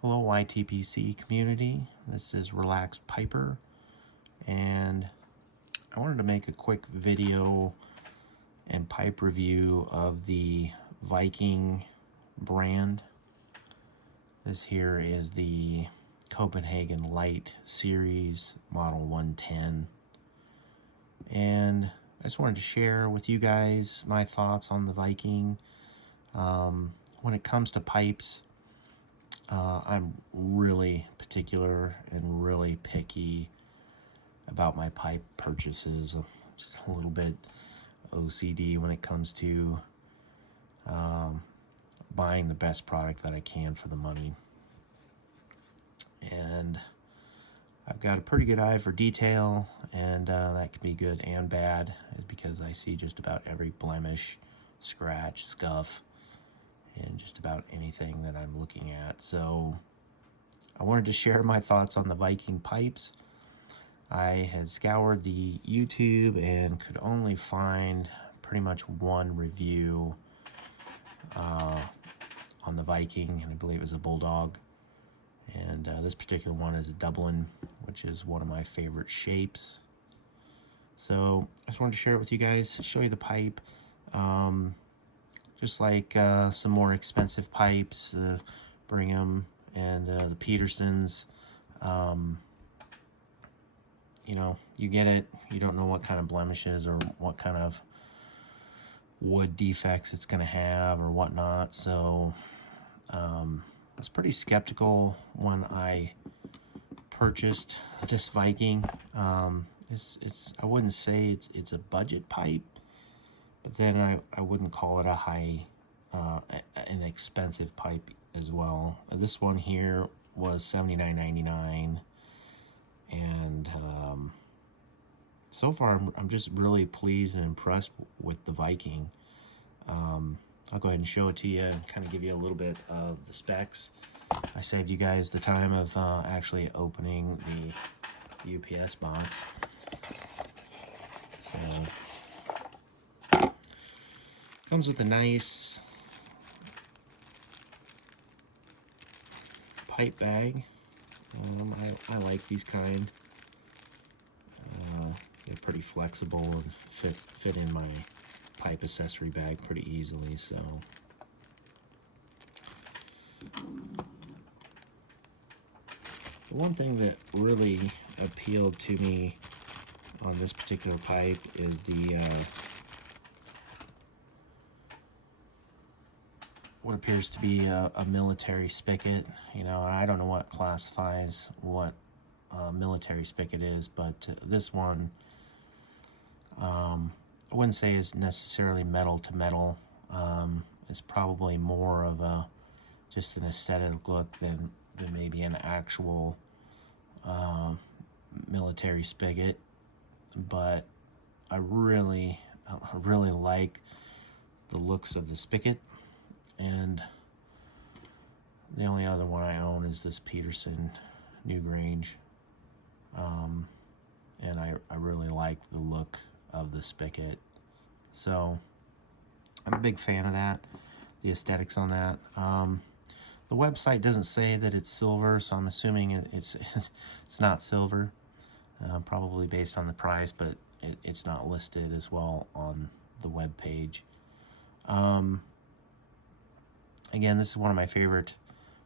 Hello YTPC community, this is Relaxed Piper, and I wanted to make a quick video and pipe review of the Viking brand. This here is the Copenhagen Light Series Model 110, and I just wanted to share with you guys my thoughts on the Viking. When it comes to pipes, I'm really particular and really picky about my pipe purchases. I'm just a little bit OCD when it comes to buying the best product that I can for the money. And I've got a pretty good eye for detail, and that can be good and bad because I see just about every blemish, scratch, scuff, and just about anything that I'm looking at. So I wanted to share my thoughts on the Viking pipes. I had scoured the YouTube and could only find pretty much one review on the Viking, and I believe it was a Bulldog. And this particular one is a Dublin, which is one of my favorite shapes. So I just wanted to share it with you guys, show you the pipe. Just like some more expensive pipes, Brigham and the Petersons. You know, you get it, you don't know what kind of blemishes or what kind of wood defects it's going to have or whatnot. So I was pretty skeptical when I purchased this Viking. It's I wouldn't say it's a budget pipe, but then I wouldn't call it a high, an expensive pipe as well. This one here was $79.99, and so far I'm just really pleased and impressed with the Viking. I'll go ahead and show it to you and kind of give you a little bit of the specs. I saved you guys the time of actually opening the UPS box. So comes with a nice pipe bag. I like these kind. They're pretty flexible and fit in my pipe accessory bag pretty easily. So the one thing that really appealed to me on this particular pipe is the what appears to be a military spigot. You know, I don't know what classifies what military spigot is, but this one I wouldn't say is necessarily metal to metal. It's probably more of a just an aesthetic look than maybe an actual military spigot. But I really like the looks of the spigot, and the only other one I own is this Peterson Newgrange, and I really like the look of the spigot. So I'm a big fan of that, the aesthetics on that. The website doesn't say that it's silver, so I'm assuming it's it's not silver, probably based on the price, but it's not listed as well on the web page. Again, this is one of my favorite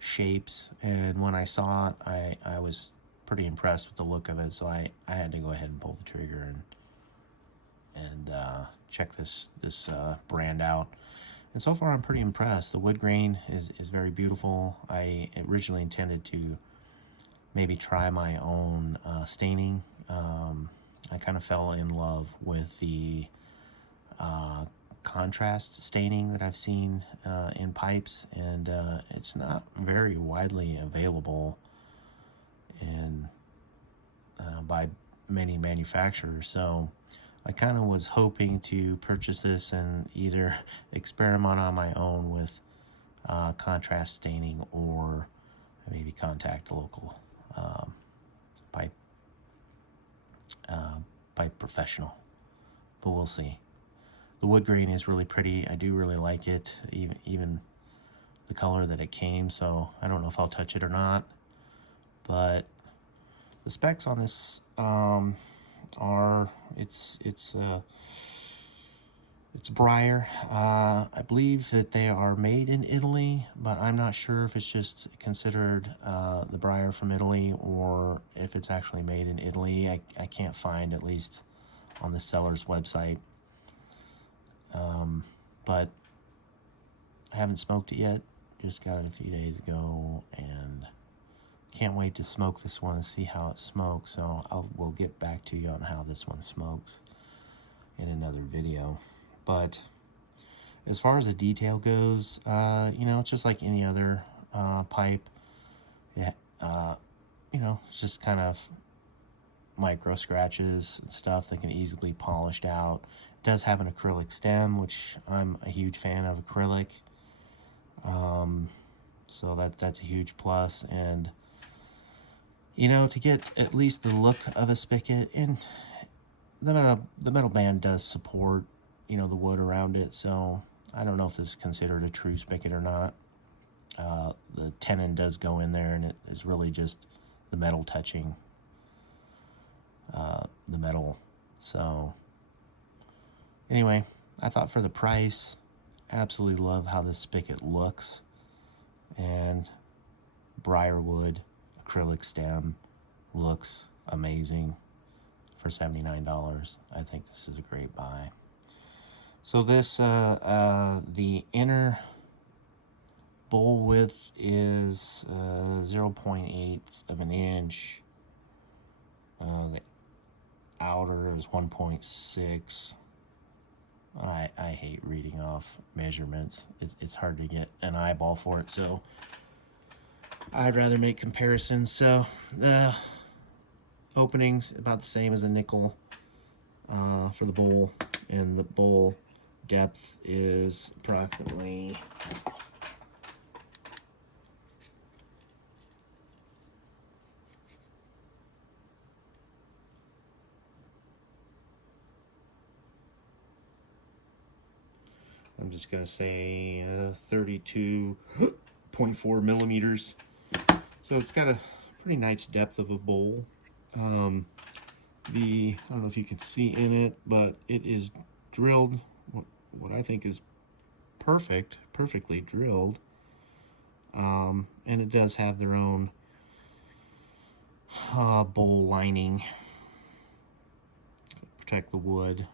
shapes, and when I saw it, I was pretty impressed with the look of it, so I had to go ahead and pull the trigger and check this brand out. And so far I'm pretty impressed. The wood grain is very beautiful. I originally intended to maybe try my own staining. I kind of fell in love with the contrast staining that I've seen in pipes, and it's not very widely available and by many manufacturers. So I kind of was hoping to purchase this and either experiment on my own with contrast staining, or maybe contact a local pipe professional, but we'll see. The wood grain is really pretty. I do really like it. Even the color that it came, so I don't know if I'll touch it or not. But the specs on this are it's Breyer. I believe that they are made in Italy, but I'm not sure if it's just considered the Breyer from Italy or if it's actually made in Italy. I can't find, at least on the seller's website. But I haven't smoked it yet. Just got it a few days ago, and can't wait to smoke this one and see how it smokes. So we'll get back to you on how this one smokes in another video. But as far as the detail goes, you know, it's just like any other pipe. It, you know, it's just kind of micro scratches and stuff that can easily be polished out. It does have an acrylic stem, which I'm a huge fan of acrylic. So that's a huge plus. And you know, to get at least the look of a spigot, and the metal band does support, you know, the wood around it, so I don't know if this is considered a true spigot or not. The tenon does go in there, and it is really just the metal touching the metal. So anyway, I thought for the price, absolutely love how this spigot looks. And briarwood acrylic stem looks amazing for $79. I think this is a great buy. So this, the inner bowl width is 0.8 of an inch. The outer is 1.6. I hate reading off measurements. It's hard to get an eyeball for it, so I'd rather make comparisons. So the opening's about the same as a nickel for the bowl, and the bowl depth is approximately I'm just gonna say 32.4 millimeters. So it's got a pretty nice depth of a bowl. I don't know if you can see in it, but it is drilled, what I think is perfectly drilled. And it does have their own bowl lining to protect the wood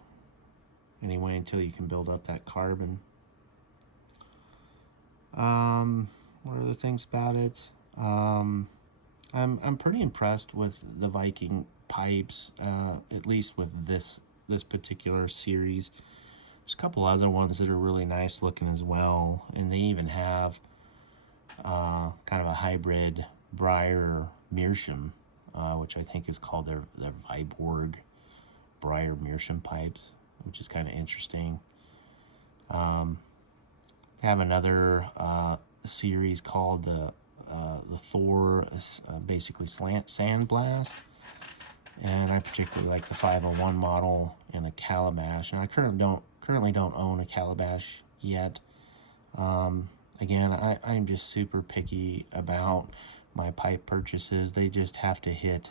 anyway until you can build up that carbon. What are the things about it? I'm pretty impressed with the Viking pipes, at least with this particular series. There's a couple other ones that are really nice looking as well, and they even have kind of a hybrid Breyer Meerschaum, which I think is called their Viborg Breyer Meerschaum pipes, which is kind of interesting. I have another series called the Thor, basically sandblast, and I particularly like the 501 model and the calabash. And I currently don't own a calabash yet. Again, I'm just super picky about my pipe purchases. They just have to hit.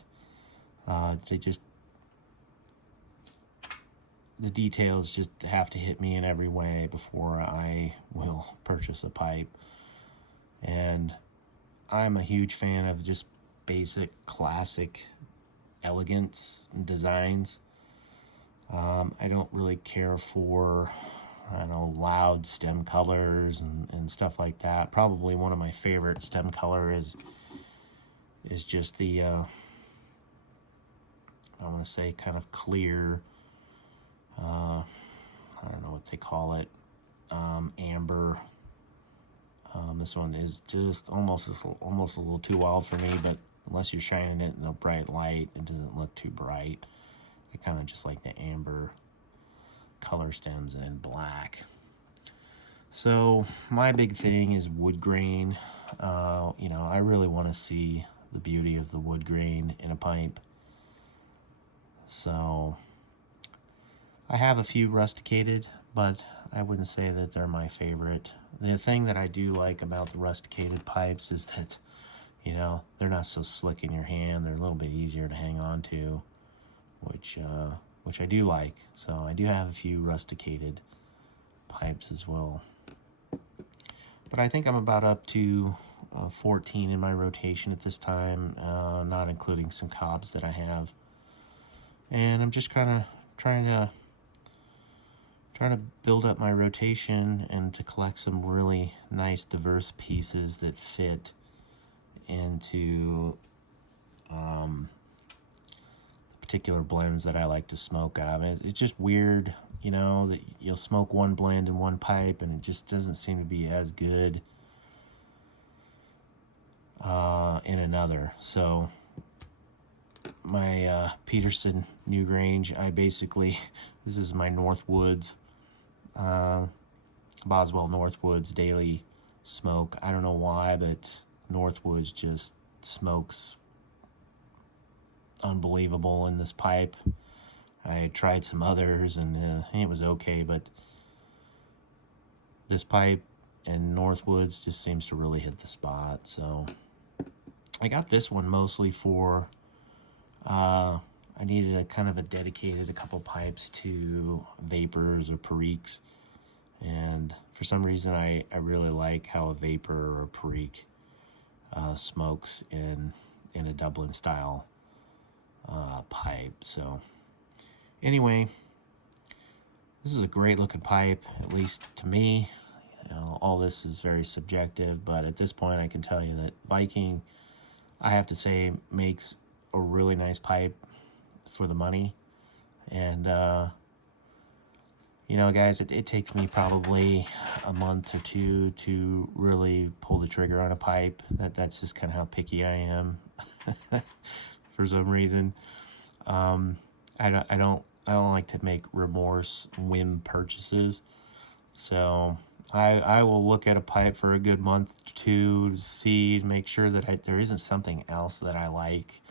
The details just have to hit me in every way before I will purchase a pipe. And I'm a huge fan of just basic, classic, elegance and designs. I don't really care for, I don't know, loud stem colors and stuff like that. Probably one of my favorite stem color is just the, I want to say kind of clear, I don't know what they call it, amber. This one is just almost a little too wild for me, but unless you're shining it in a bright light, it doesn't look too bright. I kind of just like the amber color stems and black. So my big thing is wood grain. You know, I really want to see the beauty of the wood grain in a pipe. So I have a few rusticated, but I wouldn't say that they're my favorite. The thing that I do like about the rusticated pipes is that, you know, they're not so slick in your hand. They're a little bit easier to hang on to, which I do like. So I do have a few rusticated pipes as well. But I think I'm about up to 14 in my rotation at this time, not including some cobs that I have. And I'm just kind of trying to build up my rotation and to collect some really nice diverse pieces that fit into particular blends that I like to smoke out of. It's just weird, you know, that you'll smoke one blend in one pipe and it just doesn't seem to be as good in another. So my Peterson New Grange, I basically, this is my Northwoods, Boswell Northwoods daily smoke. I don't know why, but Northwoods just smokes unbelievable in this pipe. I tried some others and it was okay, but this pipe and Northwoods just seems to really hit the spot. So I got this one mostly for I needed a kind of a dedicated a couple pipes to vapors or periques, and for some reason I really like how a vapor or a perique smokes in a Dublin style pipe. So anyway, this is a great looking pipe, at least to me. You know, all this is very subjective, but at this point I can tell you that Viking, I have to say, makes a really nice pipe for the money. And you know, guys, it takes me probably a month or two to really pull the trigger on a pipe. That's just kind of how picky I am. For some reason, I don't like to make remorse whim purchases. So I will look at a pipe for a good month or two to see, to make sure that there isn't something else that I like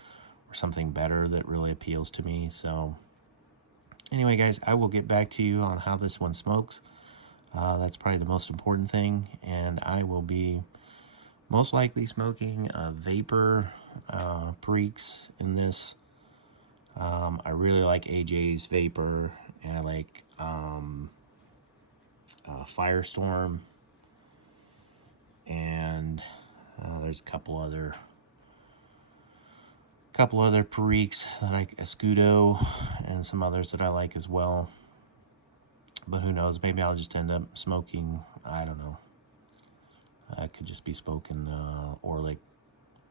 or something better that really appeals to me. So anyway, guys, I will get back to you on how this one smokes. That's probably the most important thing, and I will be most likely smoking vapor periques in this. I really like AJ's vapor, and I like Firestorm, and there's a couple other periques that I like, Escudo, and some others that I like as well. But who knows, maybe I'll just end up smoking, I don't know, I could just be smoking Orlick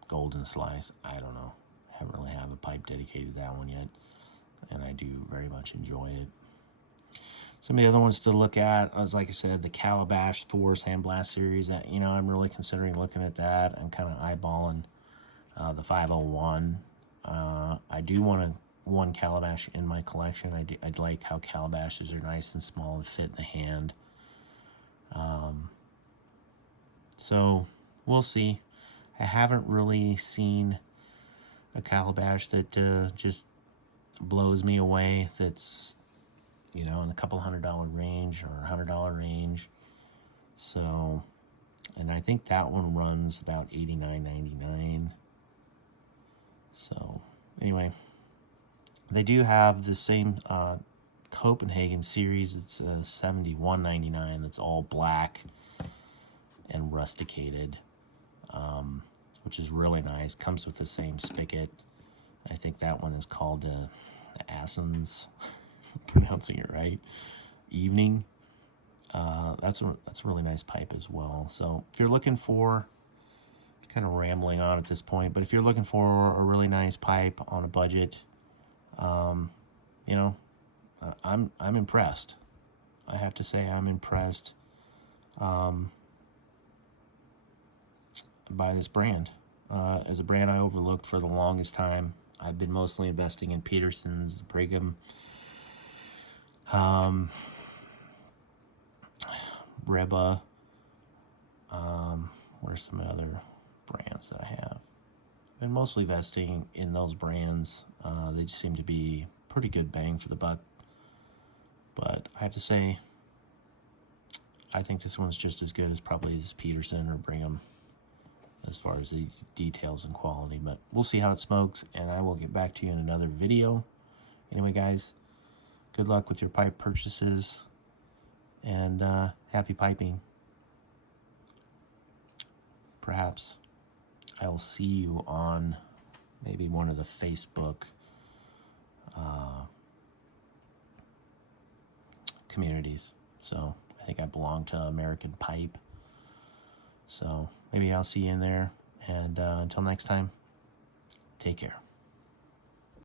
Golden Slice. I don't know. I haven't really have a pipe dedicated to that one yet, and I do very much enjoy it. Some of the other ones to look at is, like I said, the Calabash Thor Sandblast series. That, you know, I'm really considering looking at that. I'm kind of eyeballing the 501. I do want one Calabash in my collection. I'd like how Calabashes are nice and small and fit in the hand. So we'll see. I haven't really seen a Calabash that just blows me away. That's, you know, in a couple $100 range or $100 range. So, and I think that one runs about $89.99. So anyway, they do have the same Copenhagen series. It's $71.99. That's all black and rusticated, which is really nice. Comes with the same spigot. I think that one is called the Assens, pronouncing it right, Evening. That's a really nice pipe as well. So if you're looking for, kind of rambling on at this point, but if you're looking for a really nice pipe on a budget, you know, I'm impressed. I have to say I'm impressed by this brand. As a brand I overlooked for the longest time. I've been mostly investing in Peterson's, Brigham, Reba. Where's some other brands that I have? I've been mostly investing in those brands. They just seem to be pretty good bang for the buck. But I have to say, I think this one's just as good as probably as Peterson or Brigham as far as the details and quality, but we'll see how it smokes, and I will get back to you in another video. Anyway, guys, good luck with your pipe purchases, and happy piping. Perhaps I'll see you on maybe one of the Facebook communities. So I think I belong to American Pipe. So maybe I'll see you in there. And until next time, take care.